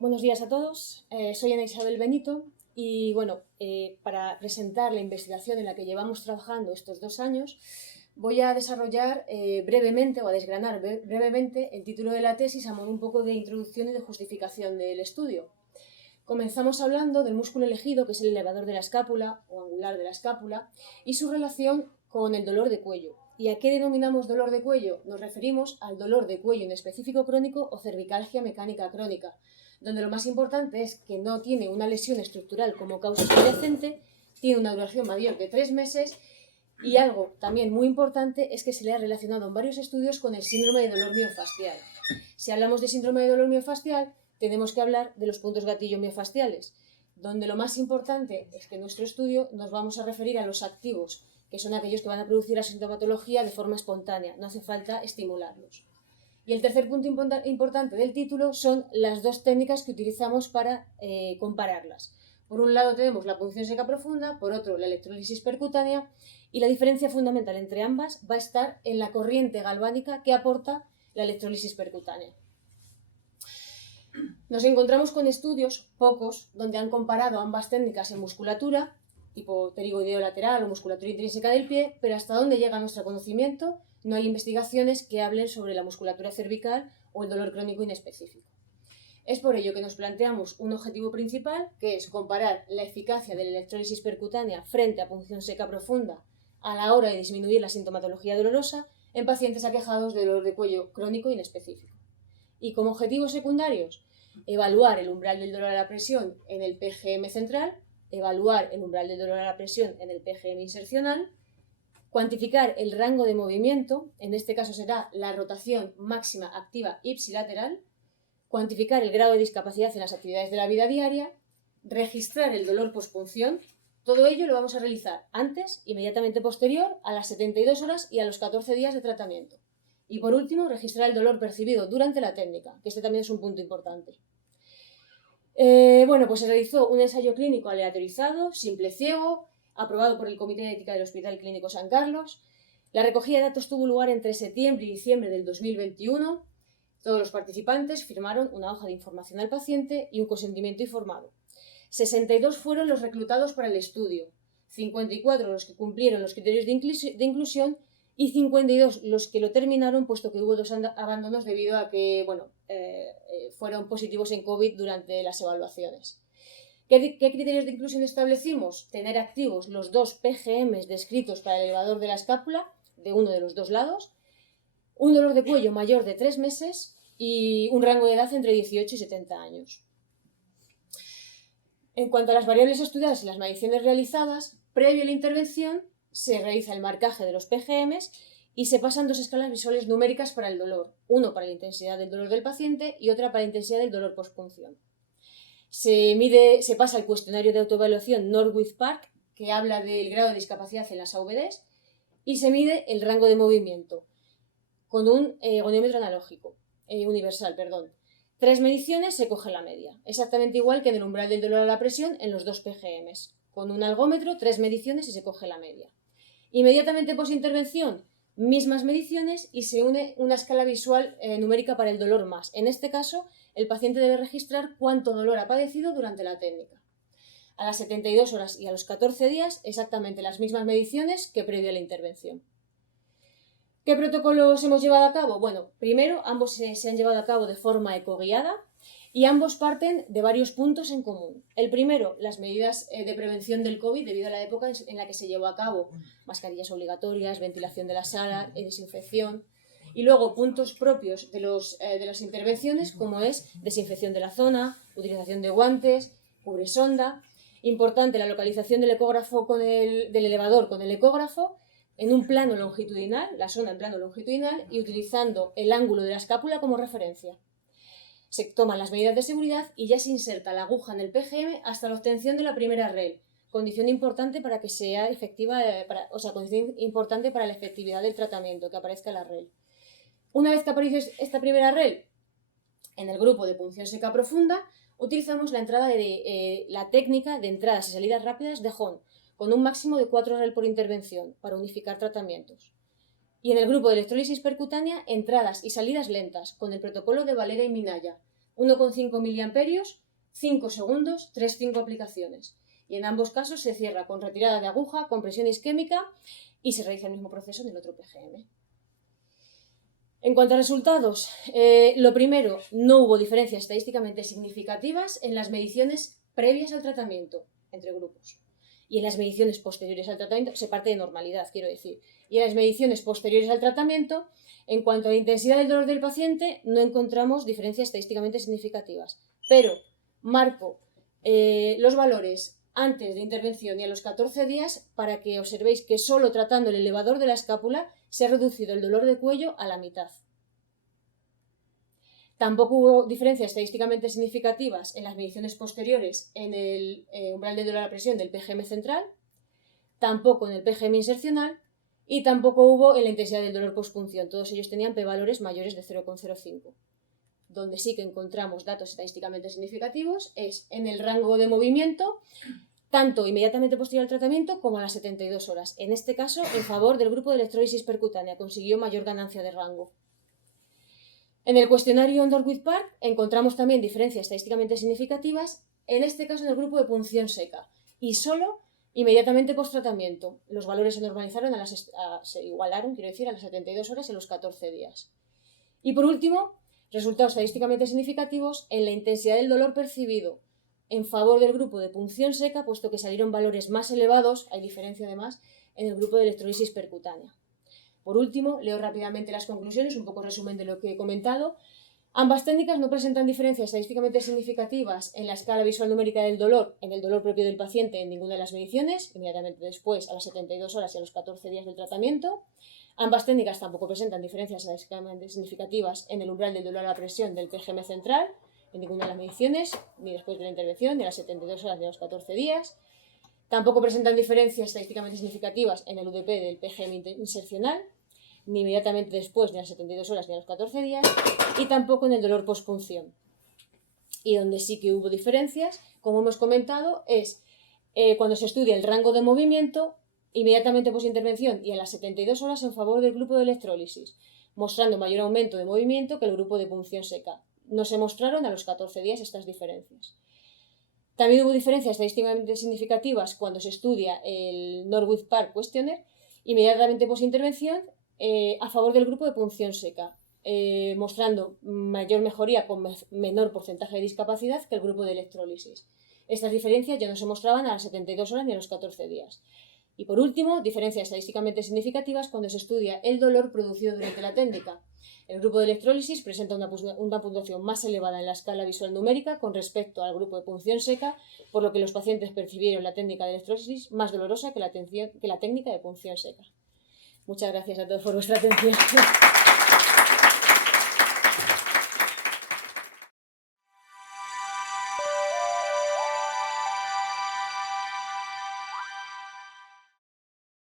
Buenos días a todos, soy Ana Isabel Benito y para presentar la investigación en la que llevamos trabajando estos 2 años, voy a desarrollar brevemente o a desgranar brevemente el título de la tesis a modo un poco de introducción y de justificación del estudio. Comenzamos hablando del músculo elegido, que es el elevador de la escápula o angular de la escápula, y su relación con el dolor de cuello. ¿Y a qué denominamos dolor de cuello? Nos referimos al dolor de cuello en específico crónico o cervicalgia mecánica crónica, donde lo más importante es que no tiene una lesión estructural como causa subyacente, tiene una duración mayor de 3 meses y algo también muy importante es que se le ha relacionado en varios estudios con el síndrome de dolor miofascial. Si hablamos de síndrome de dolor miofascial, tenemos que hablar de los puntos gatillo miofasciales, donde lo más importante es que en nuestro estudio nos vamos a referir a los activos, que son aquellos que van a producir la sintomatología de forma espontánea, no hace falta estimularlos. Y el tercer punto importante del título son las dos técnicas que utilizamos para compararlas. Por un lado tenemos la punción seca profunda, por otro la electrólisis percutánea, y la diferencia fundamental entre ambas va a estar en la corriente galvánica que aporta la electrólisis percutánea. Nos encontramos con estudios, pocos, donde han comparado ambas técnicas en musculatura, tipo pterigoideo lateral o musculatura intrínseca del pie, pero hasta donde llega nuestro conocimiento no hay investigaciones que hablen sobre la musculatura cervical o el dolor crónico inespecífico. Es por ello que nos planteamos un objetivo principal, que es comparar la eficacia de la electrólisis percutánea frente a punción seca profunda a la hora de disminuir la sintomatología dolorosa en pacientes aquejados de dolor de cuello crónico inespecífico. Y como objetivos secundarios, evaluar el umbral del dolor a la presión en el PGM central, evaluar el umbral del dolor a la presión en el PGM insercional, cuantificar el rango de movimiento, en este caso será la rotación máxima activa ipsilateral, cuantificar el grado de discapacidad en las actividades de la vida diaria, registrar el dolor pospunción. Todo ello lo vamos a realizar antes, inmediatamente posterior, a las 72 horas y a los 14 días de tratamiento. Y por último, registrar el dolor percibido durante la técnica, que este también es un punto importante. Pues se realizó un ensayo clínico aleatorizado, simple ciego, aprobado por el Comité de Ética del Hospital Clínico San Carlos. La recogida de datos tuvo lugar entre septiembre y diciembre del 2021. Todos los participantes firmaron una hoja de información al paciente y un consentimiento informado. 62 fueron los reclutados para el estudio, 54 los que cumplieron los criterios de inclusión y 52 los que lo terminaron, puesto que hubo 2 abandonos debido a que fueron positivos en COVID durante las evaluaciones. ¿Qué criterios de inclusión establecimos? Tener activos los 2 PGMs descritos para el elevador de la escápula, de uno de los 2 lados, un dolor de cuello mayor de 3 meses y un rango de edad entre 18 y 70 años. En cuanto a las variables estudiadas y las mediciones realizadas, previo a la intervención se realiza el marcaje de los PGMs y se pasan 2 escalas visuales numéricas para el dolor, uno para la intensidad del dolor del paciente y otra para la intensidad del dolor postpunción. Se pasa el cuestionario de autoevaluación Northwich-Park, que habla del grado de discapacidad en las AVDs, y se mide el rango de movimiento con un goniómetro analógico, universal. 3 mediciones, se coge la media, exactamente igual que en el umbral del dolor a la presión en los 2 PGMs. Con un algómetro, 3 mediciones y se coge la media. Inmediatamente posintervención, mismas mediciones y se une una escala visual numérica para el dolor más. En este caso, el paciente debe registrar cuánto dolor ha padecido durante la técnica. A las 72 horas y a los 14 días, exactamente las mismas mediciones que previo a la intervención. ¿Qué protocolos hemos llevado a cabo? Bueno, primero, ambos se han llevado a cabo de forma ecoguiada y ambos parten de varios puntos en común. El primero, las medidas de prevención del COVID debido a la época en la que se llevó a cabo. Mascarillas obligatorias, ventilación de la sala, desinfección. Y luego puntos propios de las intervenciones, como es desinfección de la zona, utilización de guantes, cubresonda. Importante la localización del elevador con el ecógrafo en un plano longitudinal, la zona en plano longitudinal, y utilizando el ángulo de la escápula como referencia. Se toman las medidas de seguridad y ya se inserta la aguja en el PGM hasta la obtención de la primera REL, condición importante para que sea efectiva, condición importante para la efectividad del tratamiento, que aparezca la REL. Una vez que aparece esta primera REL, en el grupo de punción seca profunda, utilizamos la técnica de entradas y salidas rápidas de Hahn, con un máximo de 4 REL por intervención, para unificar tratamientos. Y en el grupo de electrólisis percutánea, entradas y salidas lentas, con el protocolo de Valera y Minaya, 1,5 miliamperios, 5 segundos, 3-5 aplicaciones. Y en ambos casos se cierra con retirada de aguja, compresión isquémica y se realiza el mismo proceso en el otro PGM. En cuanto a resultados, lo primero, no hubo diferencias estadísticamente significativas en las mediciones previas al tratamiento entre grupos. Y en las mediciones posteriores al tratamiento, se parte de normalidad, quiero decir. Y en las mediciones posteriores al tratamiento, en cuanto a la intensidad del dolor del paciente, no encontramos diferencias estadísticamente significativas. Pero marco los valores antes de intervención y a los 14 días para que observéis que solo tratando el elevador de la escápula se ha reducido el dolor de cuello a la mitad. Tampoco hubo diferencias estadísticamente significativas en las mediciones posteriores en el umbral de dolor a la presión del PGM central, tampoco en el PGM insercional y tampoco hubo en la intensidad del dolor postpunción. Todos ellos tenían p-valores mayores de 0,05. Donde sí que encontramos datos estadísticamente significativos es en el rango de movimiento, tanto inmediatamente posterior al tratamiento como a las 72 horas. En este caso, en favor del grupo de electrólisis percutánea, consiguió mayor ganancia de rango. En el cuestionario Norwood-Park encontramos también diferencias estadísticamente significativas, en este caso en el grupo de punción seca, y solo inmediatamente post-tratamiento. Los valores se normalizaron, se igualaron, quiero decir, a las 72 horas y a los 14 días. Y por último, resultados estadísticamente significativos en la intensidad del dolor percibido en favor del grupo de punción seca, puesto que salieron valores más elevados, hay diferencia además, en el grupo de electrolisis percutánea. Por último, leo rápidamente las conclusiones, un poco resumen de lo que he comentado. Ambas técnicas no presentan diferencias estadísticamente significativas en la escala visual numérica del dolor, en el dolor propio del paciente en ninguna de las mediciones, inmediatamente después a las 72 horas y a los 14 días del tratamiento. Ambas técnicas tampoco presentan diferencias estadísticamente significativas en el umbral del dolor a la presión del PGM central, en ninguna de las mediciones, ni después de la intervención, ni a las 72 horas ni a los 14 días. Tampoco presentan diferencias estadísticamente significativas en el UDP del PGM insercional, ni inmediatamente después, ni a las 72 horas, ni a los 14 días, y tampoco en el dolor postpunción. Y donde sí que hubo diferencias, como hemos comentado, es cuando se estudia el rango de movimiento, inmediatamente post-intervención y a las 72 horas en favor del grupo de electrólisis, mostrando mayor aumento de movimiento que el grupo de punción seca. No se mostraron a los 14 días estas diferencias. También hubo diferencias estadísticamente significativas cuando se estudia el Norwood-Park Questionnaire, inmediatamente post-intervención, a favor del grupo de punción seca, mostrando mayor mejoría con menor porcentaje de discapacidad que el grupo de electrólisis. Estas diferencias ya no se mostraban a las 72 horas ni a los 14 días. Y por último, diferencias estadísticamente significativas cuando se estudia el dolor producido durante la técnica. El grupo de electrólisis presenta una puntuación más elevada en la escala visual numérica con respecto al grupo de punción seca, por lo que los pacientes percibieron la técnica de electrólisis más dolorosa que la técnica de punción seca. Muchas gracias a todos por vuestra atención.